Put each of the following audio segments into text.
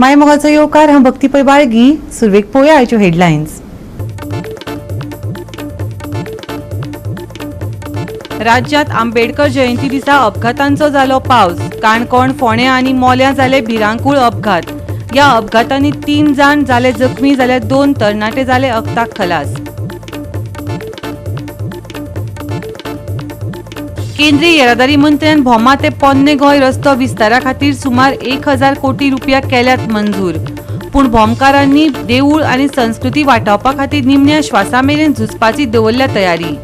मायमोगाचो येवकार हांव भक्ती पै बाळगी. सुरवेक पळोवया आयच्यो हेडलायन्स. राज्यात आंबेडकर जयंती दिसा अपघातांचो जालो पावस. काणकोण, फोंडें आनी मोल्यां जाले भिरांकूळ अपघात. ह्या अपघातांनी 3 जाण जाले जखमी जाल्यार 2 तरणाटे जाले अकताक खलास. केंद्रीय येरादारी मंत्र्यान भोमा ते पोन्ने गोंय रस्तो विस्तारा खातीर सुमार 1000 कोटी रुपया केल्यात मंजूर. पूण भोमकारांनी देवूळ आनी संस्कृती वाटावपा खातीर निमण्या श्वासा मेरेन झुजपाची दवरल्या तयारी.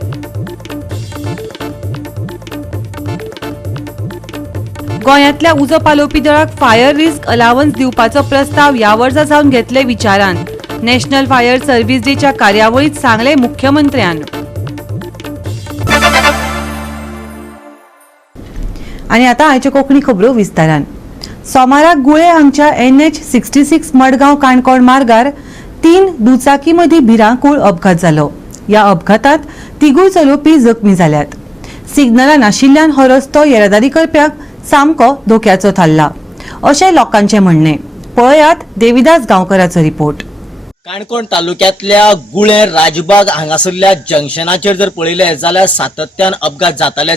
गोंयांतल्या उजो पालोवपी दळाक फायर रिस्क अलावन्स दिवपाचो प्रस्ताव ह्या वर्सा सावन घेतले विचारांत. नॅशनल फायर सर्व्हिस डेच्या कार्यावळीत सांगले मुख्यमंत्र्यान. आनी आतां आयच्यो कोंकणी खबरो विस्तारान. सोमाराक गुळे हांगच्या NH66 मडगांव काणकोण मार्गार 3 दुचाकी मदीं भिरांकूळ अपघात जालो. ह्या अपघातांत तिगूय चलोवपी जखमी जाल्यात. सिग्नलां नाशिल्ल्यान हो रस्तो येरादारी करप्याक सामको धोक्याचो थारला अशें लोकांचें म्हणणें. पळयात देविदास गांवकराचो रिपोर्ट. काणकोण तालुक्यांतल्या गुळे राजबाग हांगासरल्या जंक्शनाचेर जर पळयलें जाल्यार सातत्यान अपघात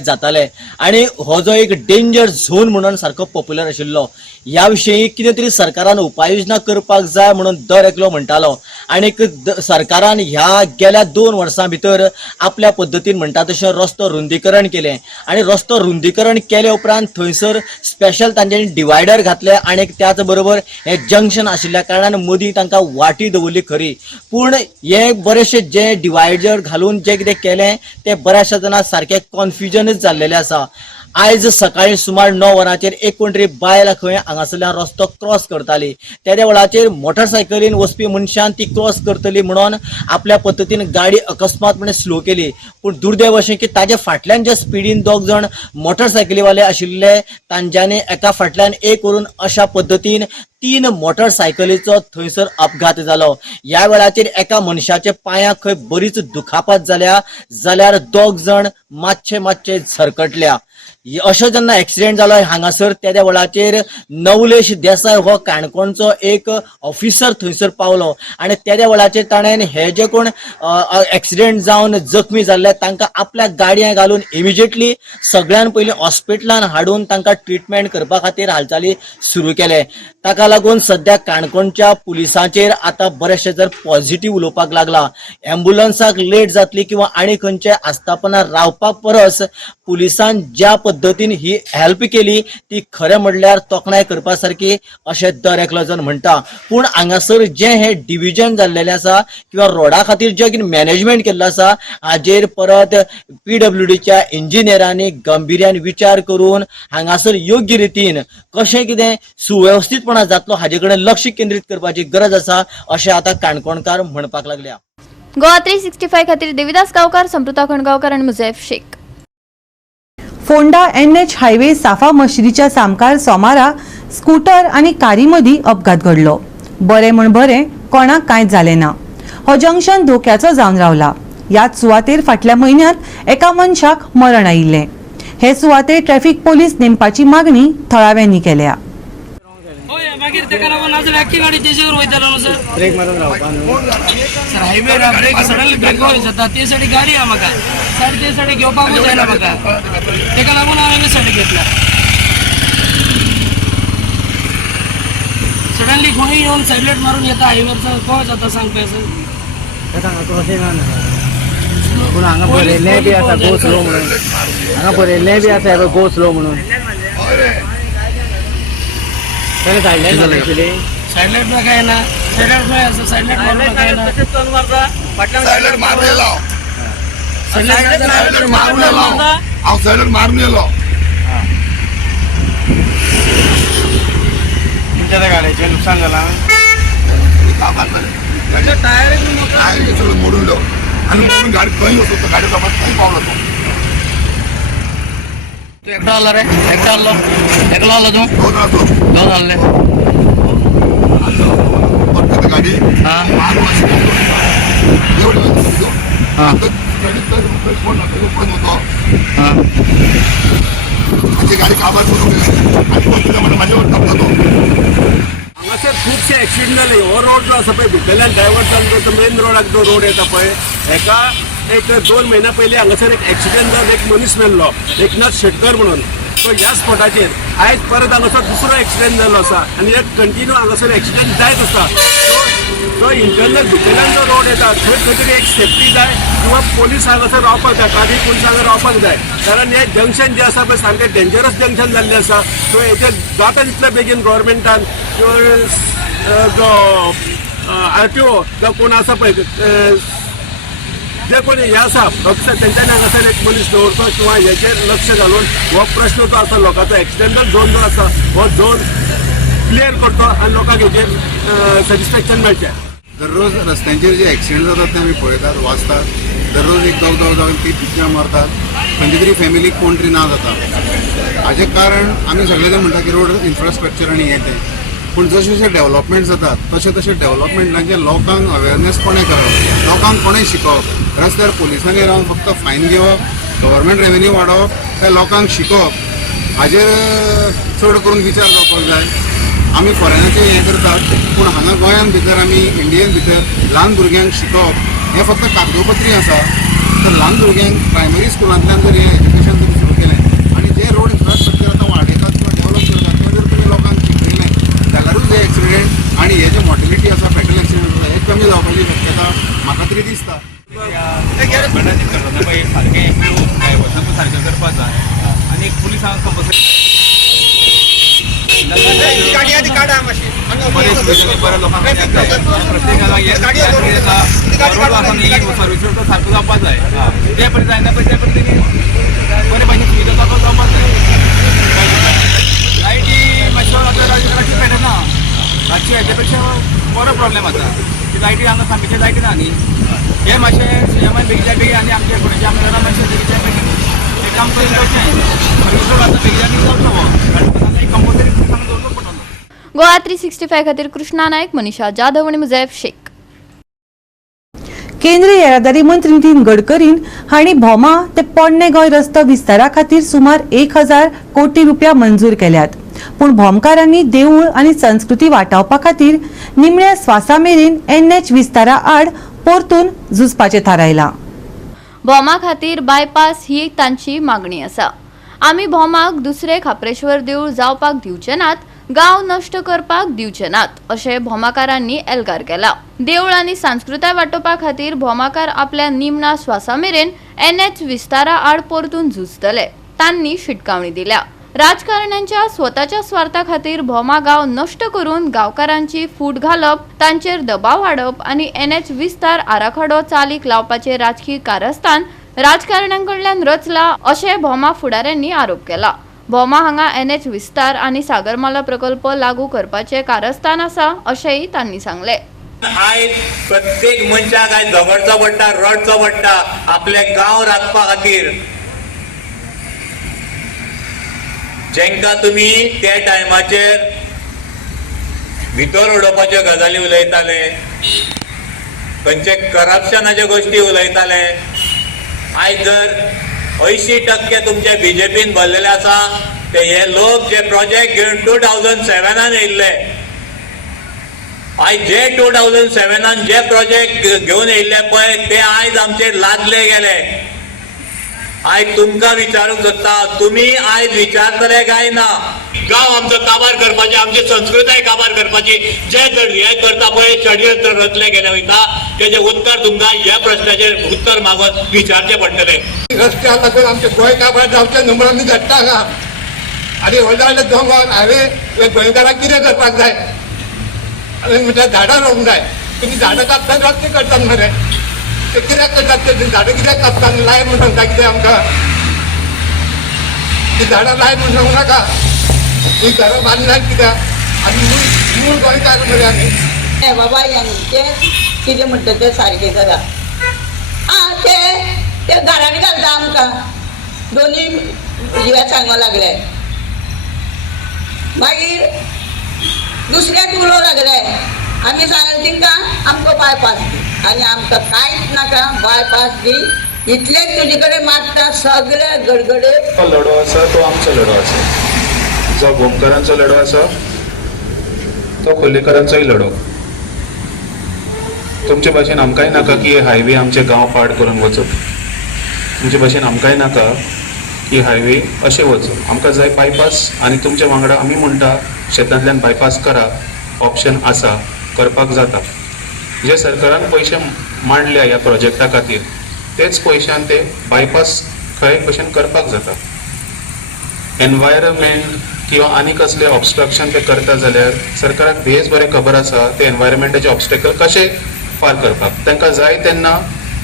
जाताले आनी हो जो एक डेंजर झोन म्हणून सारको पॉप्युलर आशिल्लो. ह्या विशयी कितें तरी सरकारान उपाययोजना करपाक जाय म्हणून दर एकलो म्हणटालो. आनीक सरकारान ह्या गेल्या 2 वर्सां भितर आपल्या पद्दतीन म्हणटा तशें रस्तो रुंदीकरण केलें आनी रस्तो रुंदीकरण केले उपरांत थंयसर स्पेशल तांच्यांनी डिवायडर घातले आनीक त्याच बरोबर हे जंक्शन आशिल्ल्या कारणान मदीं तांकां वाटी दवरली खरी. पूण हे बरेचशे जे डिवायडर घालून जे कितें केलें ते बऱ्याचशा जाणां सारकें कन्फ्युजनच जाल्लेलें आसा. आयज सकाळी सुमार 9 वरांचेर एक कोण तरी बायल खंय हांगासरल्यान रस्तो क्रॉस करताली. त्या वेळाचेर मोटरसायकलीन वचपी मनशान ती क्रॉस करतली म्हणून आपल्या पद्दतीन गाडी अकस्मातपणे स्लो केली. पूण दुर्दैव अशें की ताजे फाटल्यान जे स्पिडीन 2 जण मोटरसायकलीवाले आशिल्ले तांच्यांनी एका फाटल्यान एक करून अशा पद्दतीन 3 मोटरसायकलीचो थंयसर अपघात जालो. ह्या वेळाचेर एका मनशाच्या पांयाक खंय बरीच दुखापत जाल्या जाल्यार 2 जण मातशे झरकटल्या. अशो जेन्ना एक्सिडेंट जालो हांगासर त्या वेळाचेर नवलेश देसाय हो काणकोणचो एक ऑफिसर थंयसर पावलो आनी त्या वेळाचेर ताणें हे जे कोण एक्सिडेंट जावन जखमी जाल्ले तांकां आपल्या गाडयांत घालून इमिजिएटली सगळ्यान पयलीं हॉस्पिटलान हाडून तांकां ट्रिटमेंट करपा खातीर हालचाली सुरू केले. ताका लागून सध्या काणकोणच्या पुलिसांचेर आतां बरेचशे जर पॉझिटिव्ह उलोवपाक लागला. एम्ब्युलन्साक लेट जातली किंवा आनी खंयचे आस्थापना रावपा परस पुलिसांन ज्या पद्दतीन ही हेल्प केली ती खरें म्हणल्यार तोखणाय करपा सारकी अशें दर एकलो जण म्हणटा. पूण हांगासर जे हे डिव्हिजन जाल्लेलें आसा किंवा रोडा खातीर जे कितें मॅनेजमेंट केल्लो आसा हाजेर परत PWDच्या इंजिनियरांनी गंभीर्यान विचार करून हांगासर योग्य रितीन कशें कितें सुवेवस्थीतपणा जातलो हाजे कडेन लक्ष केंद्रीत करपाची गरज आसा अशें आतां काणकोणकार म्हणपाक लागल्या. गोवा 365 खातीर देविदास गांवकार, समृता खणगांवकार आनी मुझैफ शेख. फोंडा NH हायवे साफा मशिदीच्या सामकार सोमारा स्कूटर आनी कारी मदीं अपघात घडलो. बरें म्हण बरें कोणाक कांयच जालें ना. हो जंक्शन धोक्याचो जावन रावला. ह्याच सुवातेर फाटल्या म्हयन्यांत एका मनशाक मरण आयिल्लें. हे सुवातेर ट्रॅफिक पोलीस नेमपाची मागणी थळाव्यांनी केल्या. मागीर तेका लागून आजून एक्की गाडी तेजेर वयतालो न्हू सर. ब्रेक मारून रावता sir. Highway brake suddenly brake जाता ते साठी गाडी आहा म्हाका सायड ते साठी घेवपाकूच जायना म्हाका. तेका लागून हांवें साठी घेतला. सडनली खंय येवन सायलेट मारून येता हायवेर खंय जाता सांग पळय पूण हांगा बरयल्लें बी आसा गो स्लो म्हणून. हांगा बरयल्लें बी आसा गो स्लो म्हणून. सायलेट काय ना सायलेट खंय आसा सायलेट मारून काय ना सायलेट मारून येलो हांव सायलेट मारून येलो. तुमच्या गाडयेचें नुकसान जालां. टायर सगळं मोडून आनी मोडून गाडी खंय वचत गाडी खंय पावलो तो. तू एकटो आला रे. एकलो आला तू. 2 जातो 2 आले गाडी गाडी कामात माझ्यावर टाकला तो. खुबशे एक्सिडेंट जाले. हो रोड जो आसा पळय भितरल्यान डायवर्टन जो मेन रोडाक जो रोड येता पळय हेका एक 2 महिन्या पयलीं हांगासर एक एक्सिडेंट जावन एक मनीस मेल्लो एकनाथ शेटकर म्हणून. सो ह्या स्पॉटाचेर आयज परत हांगासर दुसरो एक्सिडेंट जाल्लो आसा आनी एक कंटिन्यू हांगासर एक्सिडेंट जायत आसा. जो इंटरनल भितरल्यान जो रोड येता थंय खंय तरी एक सेफ्टी जाय किंवा पोलीस हांगासर रावपाक जाय, ट्राफीक पुलीस हांगा रावपाक जाय. कारण हे जंक्शन जे आसा पळय सामकें डेंजरस जंक्शन जाल्लें आसा. सो हेचेर जाता तितले बेगीन गव्हर्मेंटान जो RTO जो कोण आसा पळय जे कोणी हे आसा फक्त तेंच्यांनी हांगासर एक पुलीस दवरचो किंवा हेचेर लक्ष घालून हो प्रश्न जो आसा लोकांचो एक्सिडेंटल झोन जो आसा हो झोन क्लियर करतो आनी लोकांक हेचेर सॅटिस्फॅक्शन मेळचें. दररोज रस्त्यांचेर जे ॲक्सिडेंट जातात ते आमी पळयतात, वाचतात. दररोज एक दोग जावन ती पिक्चर मारतात. खंयची तरी फॅमिलीक कोण तरी ना जाता. हाजें कारण आमी सगळे जाण म्हणटा की रोड इन्फ्रास्ट्रक्चर आनी हें तें. पूण जशें जशें डेव्हलपमेंट जातात तशें तशें डेव्हलपमेंटाचें लोकांक अवेरनेस कोणें करप, लोकांक कोणें शिकोवप. रस्त्यार पुलिसांनी रावन फक्त फायन घेवप, गव्हर्मेंट रेवेन्यू वाडोवप काय लोकांक शिकोवप हाजेर चड करून विचार जावपाक जाय. आमी फॉरेनाचें हें करतात पूण हांगा गोंयान भितर आमी इंडियेन भितर ल्हान भुरग्यांक शिकोवप हें फक्त कागदोपत्री आसा. तर ल्हान भुरग्यांक प्रायमरी स्कुलांतल्यान जर हें एज्युकेशन जर सुरू केलें आनी जे रोड इन्फ्रास्ट्रक्चर आतां वाडयतात किंवा डेव्हलप करतात तें जर तुमी लोकांक शिकयलें जाल्यारूच हे एक्सिडेंट आनी हे जे मॉर्टिलिटी आसा फॅटल एक्सिडेंट आसा हे कमी जावपाची शक्यता म्हाका तरी दिसता. सारकें डायवर्सन सारकें करपाक जाय आनी एक पुलिसांक कंपल्सरी बऱ्या लोकांक प्रत्येकाला सर्वीस रोड सारको जावपाक जाय. ते पर्यंत जायना पळय ते पर्यंत तेणी बरे भाशेन सुविधा जावपाक जाय. लायटी मातश्यो रातची पेटना, रातची हेजे पेक्षा बरो प्रॉब्लेम आसा की लायटी हांगा सामकेचे लायटी ना न्ही. हे मातशें CMान बेगीच्या बेगीन आनी आमचे फुडेचे आमदारान मातशें बेगीच्या बेगीन हें काम करून घेवचें. सर्वीस रोड आतां बेगीच्या बेगीन जावचो हो एक कंपल्सरी पुलिसांक दवरचो पडटलो. गोवा 365 खातीर कृष्णा नायक, मनीषा जाधव आणि मुझैफ शेख. केंद्रीय येरादारी मंत्री नितीन गडकरीन हांणी भोमा ते पोरणे गोंय रस्तो विस्तारा खातीर सुमार 1000 कोटी रुपया मंजूर केल्यात. पूण भोमकारांनी देवूळ आनी संस्कृती वाटावपा खातीर निमण्या स्वासा मेरेन NH विस्तारा आड परतून झुजपाचें थारायलां. भोमा खातीर बायपास ही तांची मागणी आसा. आमी भोमाक दुसरे खापरेश्वर देवूळ जावपाक दिवचे नात, गांव नश्ट करपाक दिवचे नात अशें भोमाकारांनी एल्गार केला. देवूळ आनी सांस्कृताय वाटोवपा खातीर भोमाकार आपल्या निमणा स्वासा मेरेन NH विस्तारा आड परतून झुजतले तांणी शिटकावणी दिल्या. राजकारण्यांच्या स्वताच्या स्वार्था खातीर भोमा गांव नष्ट करून गांवकारांची फूट घालप, तांचेर दबाव हाडप आनी NH विस्तार आराखडो चालीक लावपाचे राजकीय कारस्थान राजकारण्यांकडल्यान रचला अशें भोमा फुडाऱ्यांनी आरोप केला. भोमा हांगा NH विस्तार आनी सागरमाला प्रकल्प लागू करपाचे कारस्थान आसा अशेंय तांणी सांगले. आयज प्रत्येक मनशाक आयज झगडचो पडटा, रडचो पडटा आपले गांव राखपा खातीर. जेंका तुम्ही त्या टायमाचेर भितर उडोवपाच्यो गजाली उलयताले, खंयचे करप्शनाच्यो गोश्टी उलयताले. आयज जर 80% तुमचे BJPन भरलेले आसा ते हे लोक जे प्रोजेक्ट घेवन 2007 येयल्ले. आयज जे 2007 जे प्रोजेक्ट घेवन येयल्ले पळय ते आयज आमचेर लादले गेले. आयज तुमकां विचारूंक सोदता, तुमी आयज विचारतले काय ना? गांव आमचो काबार करपाचे, आमची संस्कृताय काबार करपाची जे जर हे करता पळय षडयंत्र रचले गेले वयता तेजे उत्तर तुमकां ह्या प्रश्नाचेर उत्तर मागून विचारचे पडटले. रस्त्या लागून आमचे गोंय काबार जावचे नंबरांनी घडटा ना. आनी व्हडले दोंगर हायवे गोंयकारांक कितें करपाक जाय? म्हणटा झाडां रोवंक जाय. तुमी झाडां कापतात रस्ते करतात मरे. ते कित्याक करतात? ते झाडां कित्याक कापतात? लाय म्हणून सांगता कितें आमकां? ती झाडां लाय म्हणून सांगूं नाका. ही घरां बांदल्यात कित्याक? आमी मूळ गोंयकार मरे आमी. बाबा यांचे कितें म्हणटा तें सारकें करा. ते घरांनी घालता आमकां दोनी जिवा सांगो लागले. मागीर दुसऱ्याक उलोवंक लागले. आमी सांगलें तिंकां आमकां बायपास दी आनी आमकां कांयच नाका बायपास दी. इतलेच तुजे कडेन मागता. सगळे गडगडे लढो आसा तो आमचो लढो आसा. जो भोमकारांचो लढो आसा तो खोलीकरांचोय लढो. तुमचे भाशेन आमकांय नाका की हायवे आमचे गांव पाड करून वचप. तुमचे भाशेन आमकांय नाका की हायवे अशें वचप. आमकां जाय बायपास आनी तुमचे वांगडा आमी म्हणटा शेतांतल्यान बायपास करा. ऑप्शन आसा, करपाक जाता. जे सरकारान पयशे मांडल्या ह्या प्रोजेक्टा खातीर तेच पयशान ते बायपास खंय भशेन करपाक जाता. एनवायरमेंट किंवा आनी कसले ऑब्स्ट्रक्शन ते करता जाल्यार सरकाराक बेस बरें खबर आसा ते एनवायरमेंटाचे ऑब्स्टेकल कशे पार करपाक. तांकां जाय तेन्ना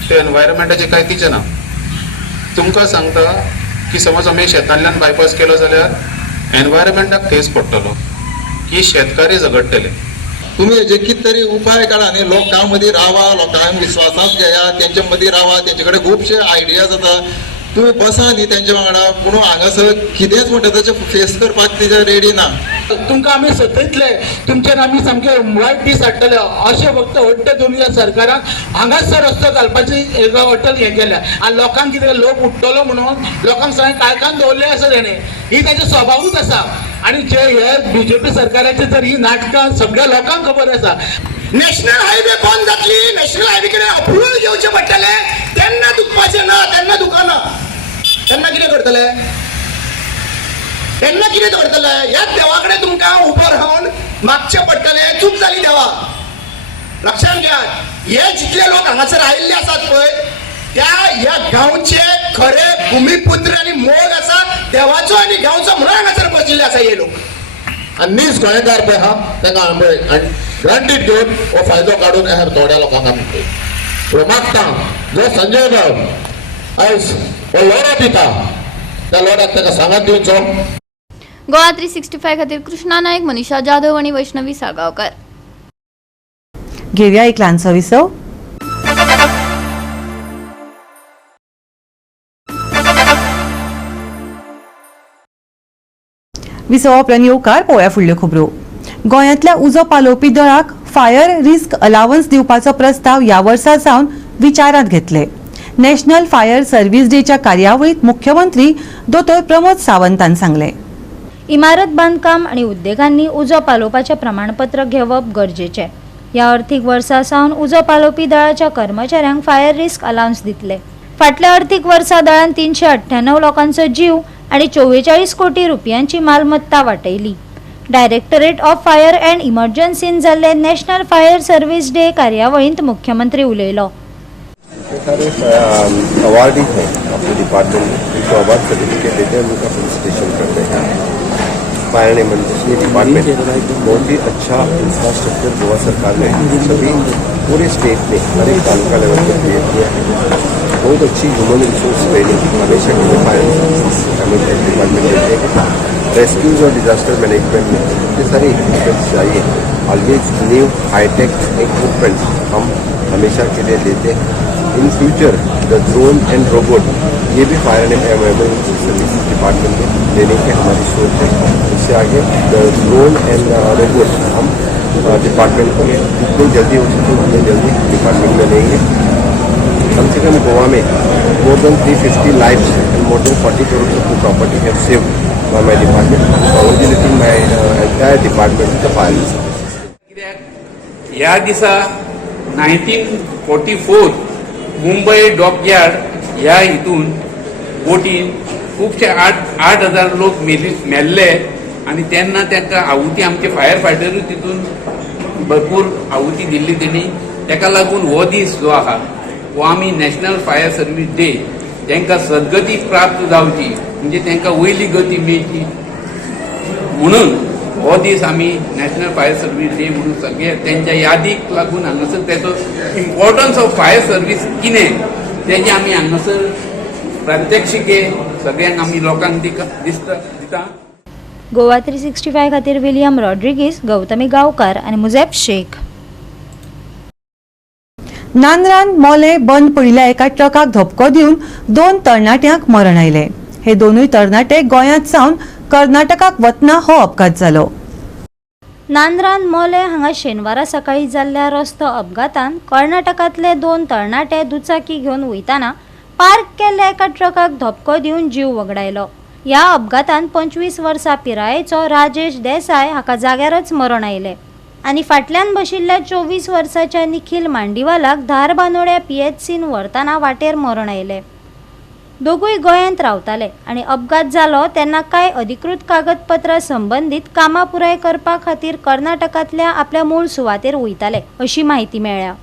ते एनवायरमेंटाचे कांय दिचे ना. तुमकां सांगता की समज आमी शेतांतल्यान बायपास केलो जाल्यार एनवायरमेंटाक ठेस पडटलो की शेतकारी झगडटले. तुम्ही जे कित तरी उपाय काढा आणि लोकां मदीं रावा, लोकांक विश्वासांत घेया, तेंच्या मदीं रावा. तेंचे कडेन खुबशे आयडियाज जाता. तुम्ही बसा न्ही तेंच्या वांगडा, पूण हांगासर कितेंच म्हणटा तेचे फेस करपाक तेजे रेडी ना. तुमकां आमी सतयतले, तुमच्यान आमी सामके वायट दीस हाडटले अशें फक्त व्हडले दोन सरकारान हांगासर रस्तो घालपाची अटल हें केल्या. आनी लोकांक कितें लोक उठ्ठलो म्हणून लोकांक सगळें काळखान दवरले आसा तेणें. ही तेजो स्वभावूच आसा. आनी जे हे बीजेपी सरकाराचे तर ही नाटकां सगळ्या लोकांक खबर आसा. नॅशनल हायवे बंद जातली, नॅशनल हायवे कडेन अप्रुवल घेवचे पडटले, तेन्ना दुखपाचें ना, तेन्ना दुखना. तेन्ना कितें करतले? तेन्ना कितें करतले? ह्याच देवा कडेन तुमकां उबो रावन मागचें पडटलें. चूक जाली देवा, लक्षांत घेयात. हे जितले लोक हांगासर आयिल्ले आसात पळय त्या ह्या गांवचे खरे भूमिपुत्र आनी मोग आसा देवाचो आनी गांवचो म्हणून हांगासर बशिल्ले आसा हे लोक. आनी नीज गोंयकार पळय हा तांकां पळय ग्रांटीड घेवन हो फायदो काडून ह्या थोड्या लोकांक आमी मागता जो संजय राव आयज हो लोडो दिता त्या लोडाक ताका सांगात दिवचो. गोवा 365 खातीर कृष्णा नायक, मनीषा जाधव आणि वैष्णवी साळगांवकर. घेवया एक ल्हानसो विसव. विसव उपरांत येवकार पळोवया फुडल्यो खबरो. गोंयांतल्या उजो पालोवपी दळाक फायर रिस्क अलावन्स दिवपाचो प्रस्ताव ह्या वर्सा सावन विचारांत घेतले. नॅशनल फायर सर्व्हिस डेच्या कार्यावळीत मुख्यमंत्री दोतोर प्रमोद सावंतान सांगले. इमारत बांदकाम आणि उद्देगांनी उजो पालोवपाचे प्रमाणपत्र घेवप गरजेचे. ह्या अर्थीक वर्सा सावन उजो पालोवपी दळाच्या कर्मचाऱ्यांक फायर रिस्क अलावन्स दितले. फाटल्या अर्थीक वर्सा दळान 398 लोकांचो जीव आणि 44 कोटी रुपयांची मालमत्ता वाटयली. डायरेक्टरेट ऑफ फायर अँड इमर्जन्सीन जाल्ले नॅशनल फायर सर्व्हिस डे कार्यावळींत मुख्यमंत्री उलयलो. सारे अवार्डीज हैं अपने डिपार्टमेंट में, उनको अवार्ड सर्टिफिकेट देते हैं, उनका फेलिसिटेशन करते हैं. फायर एंड इमरजेंसी डिपार्टमेंट बहुत ही अच्छा इंफ्रास्ट्रक्चर गोवा सरकार ने सभी पूरे स्टेट में हर एक तालुका लेवल पर क्रिएट किया है. बहुत अच्छी ह्यूमन रिसोर्स ट्रेनिंग हमेशा के लिए फायर डिपार्टमेंट देते हैं. रेस्क्यूज और डिजास्टर मैनेजमेंट में इतने सारे इक्विपमेंट्स चाहिए. ऑलवेज न्यू हाईटेक इक्विपमेंट्स हम हमेशा के लिए देते हैं. In future the drone and robot ये भी fire and emergency services department में देने की हमारी सोच है. इससे आगे द ड्रोन एंड रोबोट हम डिपार्टमेंट को जितनी जल्दी हो सके उतनी जल्दी डिपार्टमेंट में लेंगे. कम से कम गोवा में more than 350 lives and more than 40 crore की property have saved by my department. Congratulating my entire department the fire. ह्या दिसा 1944 मुंबई डॉकयार्ड ह्या हितून बोटीन खुबशे 8,000 लोक मेल्ले आनी तेन्ना तांकां आहुती आमचे फायर फायटरूच तितून भरपूर आहुती दिल्ली तेणी. ताका लागून हो दीस जो आहा हो आमी नॅशनल फायर सर्व्हिस डे तांकां सद्गती प्राप्त जावची म्हणजे तांकां वयली गती मेळची म्हणून हो दीस आमी नॅशनल फायर सर्व्हिस डे म्हणून सगळे त्यांच्या यादीक लागून हांगासर त्याचो इम्पॉर्टन्स ऑफ फायर सर्व्हिस कितें तेजे आमी हांगासर प्रात्यक्षिके सगळ्यांक आमी लोकांक दिता. गोवा 365 खातीर विलियम रॉड्रिगीस, गौतमी गांवकार आणि मुजेब शेख. नांद्रान मोले बंद पडिल्ल्या एका ट्रकाक धपको दिवन 2 तरणाट्यांक मरण आयले. हे दोनूय तरणाटे गोंयांत सावन कर्नाटकाक वतना हो अपघात जालो. नांद्रान मोले हांगा शेनवारा सकाळी जाल्ल्या रस्तो अपघातान कर्नाटकांतले 2 तरणाटे दुचाकी घेवन वयताना पार्क केल्ल्या एका ट्रकाक धपको दिवन जीव वगडायलो. ह्या अपघातान 25 वर्सां पिरायेचो राजेश देसाय हाका जाग्यारच मरण आयले. आनी फाटल्यान बशिल्ल्या 24 वर्साच्या निखिल मांडीवालाक धार बांदोड्या PHCन व्हरतना वाटेर मरण आयलें. दोगूय गोंयांत रावताले आनी अपघात जालो तेन्ना कांय अधिकृत कागदपत्रां संबंदीत कामां पुराय करपा खातीर कर्नाटकांतल्या आपल्या मूळ सुवातेर वयताले अशी माहिती मेळ्ळ्या.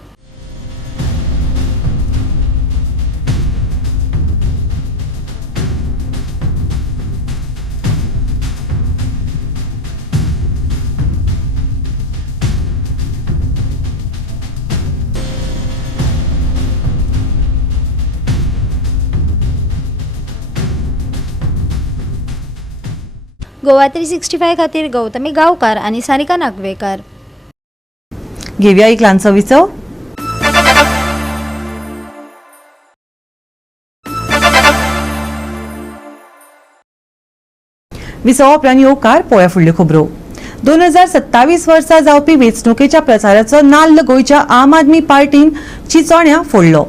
गोवा 365 खातीर गौतमी गांवकार आनी सारिका नागवेकर. घेवया एक ल्हानसो विसव. विसव उपरांत येवकार पळोवया फुडल्यो खबरो. 2027 वर्सा जावपी वेंचणुकेच्या प्रचाराचो नाल्ल गोंयच्या आम आदमी पार्टीन चिंचोण्या फोडलो.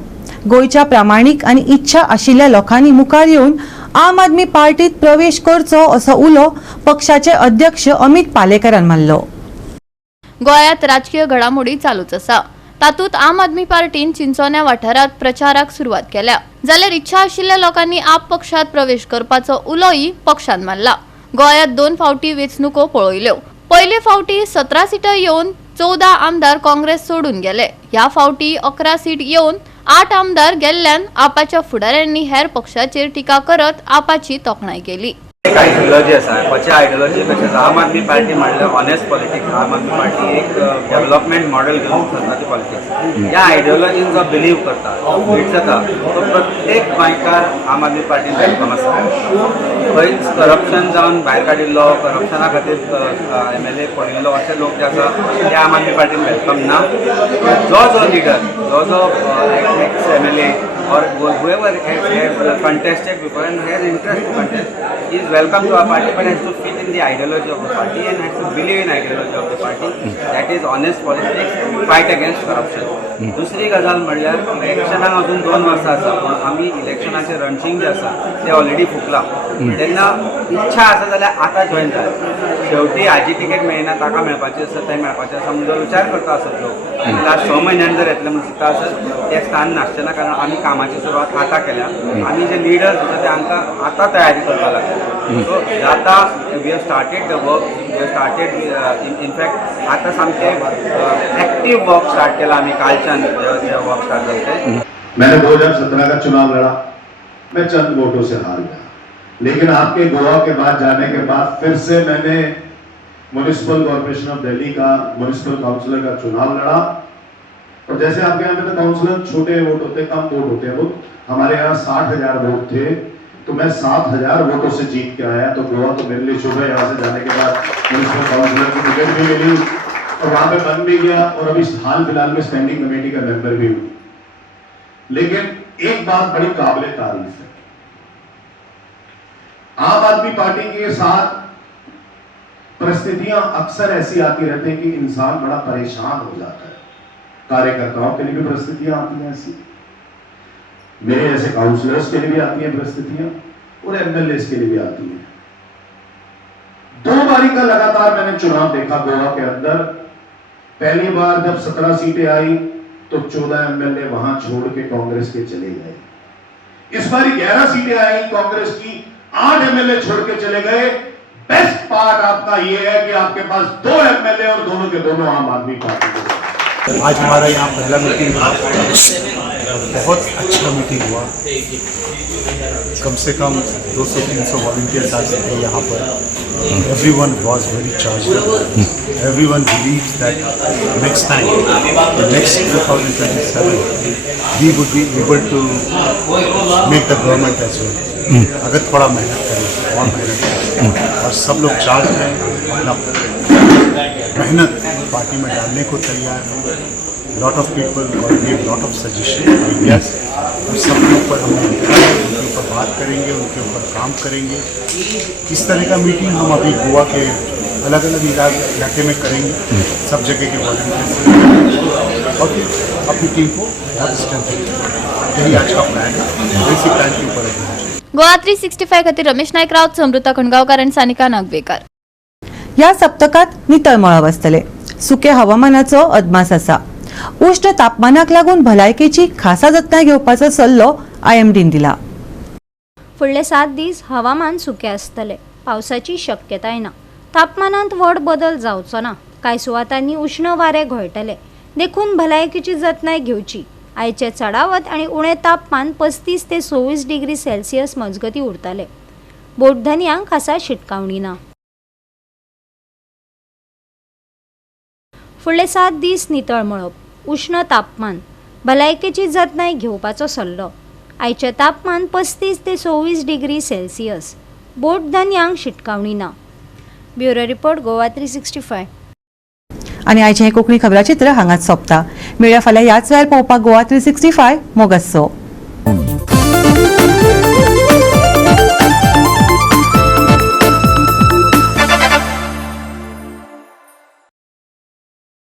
गोंयच्या प्रामाणीक आनी इच्छा आशिल्ल्या लोकांनी मुखार येवन आम आदमी पार्टीत प्रवेश करचो असो उलो पक्षाचे अध्यक्ष अमित पालेकरान मारलो. गोंयांत राजकीय घडामोडी चालूच आसा. तातूंत आम आदमी पार्टीन चिंचोण्या वाठारात प्रचाराक सुरवात केल्या. जाल्यार इच्छा आशिल्ल्या लोकांनी आप पक्षात प्रवेश करपाचो उलोय पक्षान मारला. गोंयांत 2 फावटी वेंचणुको पळयल्यो. पयले फावटी 17 सिटां येवन 14 आमदार काँग्रेस सोडून गेले. ह्या फावटी 11 सीट येवन 8 आमदार गेल्ल्यान आपाच्या फुडाऱ्यांनी हेर पक्षाचेर टिका करत आपाची तोखणाय केली. एक आयडियोलॉजी आसा. खंयची आयडियोलॉजी कशी आसा, आम आदमी पार्टी म्हणल्यार ऑनेस्ट पॉलिटिक्स. आम आदमी पार्टी एक डेव्हलपमेंट मॉडेल घेवन चलता पॉलिटिक्स. ह्या आयडियोलॉजीन जो बिलीव करता, फिट जाता, तो प्रत्येक गोंयकार आम आदमी पार्टीन वेलकम आसा. खंयच करप्शन जावन भायर काडिल्लो, करप्शना खातीर MLA पडिल्लो अशे लोक जे आसा ते आम आदमी पार्टीन वेलकम ना. जो लिडर, जो x MLA or whoever has contested before and has interest to contest is welcome to our party, but has to fit in the ideology of the party and has to believe in ideology of the party. That is honest politics, fight against corruption. दुसरी गजाल म्हणल्यार इलेक्शनाक अजून 2 वर्सां आसा, पूण आमी इलेक्शनाचें रणशिंग जें आसा तें ऑलरेडी फुकलां. तेन्ना इच्छा आसा जाल्यार आतां जॉयन जाय. शेवटी हाजी तिकेट मेळना, ताका मेळपाची आसा, तें मेळपाचें आसा म्हणून विचार करता आसत लोक. आनी लास्ट 6 म्हयन्यान जर येतले म्हणून चिंता आसत तें स्थान नासचें ना, कारण आमी कामाची सुरवात आतां केल्या. आमी जे लिडर्स आसा ते आमकां आतां तयारी करपाक लागल्या. सो जाता we have started the work, we have started in fact आतां सामकें एक्टीव वर्क स्टार्ट केला आमी कालच्यान जे वर्क स्टार्ट जालें. मैंने 2017 का चुनाव लड़ा, मैं चंद वोटों से हार गया, लेकिन आपके गोवा के बाद जाने के बाद फिर से मैंने म्युनिसिपल कॉर्पोरेशन ऑफ दिल्ली का म्युनिसिपल काउंसिलर का चुनाव लड़ा. और जैसे आपके यहाँ पे तो काउंसिलर छोटे वोट होते, कम वोट होते हैं, वो हमारे यहाँ 60,000 वोट थे, तो मैं 7,000 वोटों से जीत के आया. तो गोवा तो मेरे लिए शुभ है. यहाँ से जाने के बाद म्युनिसिपल काउंसिलर की टिकट भी मिली और वहां पे बन भी गया और अभी हाल फिलहाल में स्टैंडिंग कमेटी का मेंबर भी हूँ. लेकिन एक बात बड़ी काबिले तारीफ है, आम आदमी पार्टी के साथ परिस्थितियां अक्सर ऐसी आती रहती है कि इंसान बड़ा परेशान हो जाता है. कार्यकर्ताओं के लिए भी परिस्थितियां आती हैं ऐसी, मेरे जैसे काउंसलर्स के लिए भी आती हैं परिस्थितियां और MLAs के लिए भी आती हैं. 2 बारी का लगातार मैंने चुनाव देखा गोवा के अंदर. पहली बार जब 17 सीटें आई तो 14 MLA वहां छोड़ के कांग्रेस के चले गए. इस बार 11 सीटें आई कांग्रेस की, 8 MLA छोड़ के चले गए. बेस्ट पार्ट आपका ये है कि आपके पास 2 MLA और दोनों के दोनों आम आदमी पार्टी के. आज हमारा यहाँ पहला मीटिंग हुआ, बहुत अच्छा मीटिंग हुआ. कम से कम 200-300 वॉलंटियर्स आ सकते यहाँ पर. Everyone was very charged up. Everyone believes that next time, the next 2027, we would be able to make the government as well. अगर थोड़ा मेहनत करें और मेहनत करें और सब लोग चार्ज हैं, अपना मेहनत पार्टी में डालने को तैयार हैं. लॉट ऑफ पीपल और give lot of suggestion ideas. और सबके ऊपर हम उनके ऊपर बात करेंगे, उनके ऊपर काम करेंगे. इस तरह का मीटिंग हम अभी गोवा के अलग अलग इलाके में करेंगे, सब जगह के वॉलंटियर्स से, और फिर अपनी टीम को बहुत स्ट्रेंथ देंगे. यही आज का प्लान है. इसी प्लान के ऊपर गोवा 365 खातीर रमेश नायक राउत, समृता खणगांवकार आनी सानिका नागवेकर. या सप्तकात नितळ मळब आसतले. सुके हवामानाचो अदमास आसा. उश्ण तापमानाक लागून भलायकेची खासा जतनाय घेवपाचो सल्लो IMDन दिला. फुडले 7 दीस हवामान सुके आसतले. पावसाची शक्यताय ना. तापमानांत व्हड बदल जावचो ना. कांय सुवातांनी उश्ण वारे घोळटले. देखून भलायकेची जतनाय घेवची. आयचे चडावत आनी उणे तापमान 35 ते 26 डिग्री सेल्सियस मजगती उरतले. बोटधन्यांक खासा शिटकावणी ना. फुडले 7 दीस नितळ मळब, उश्ण तापमान, भलायकेची जतनाय घेवपाचो सल्लो. आयचे तापमान 35 ते 26 डिग्री सेल्सियस. बोटधन्यांक शिटकावणी ना. Bureau report Goa 365. आणि आयचे हे कोंकणी खबराचित्र हांगाच सोंपता. मेळ्या फाल्यां ह्याच वेळार पळोवपाक गोवा 365 मोगसो.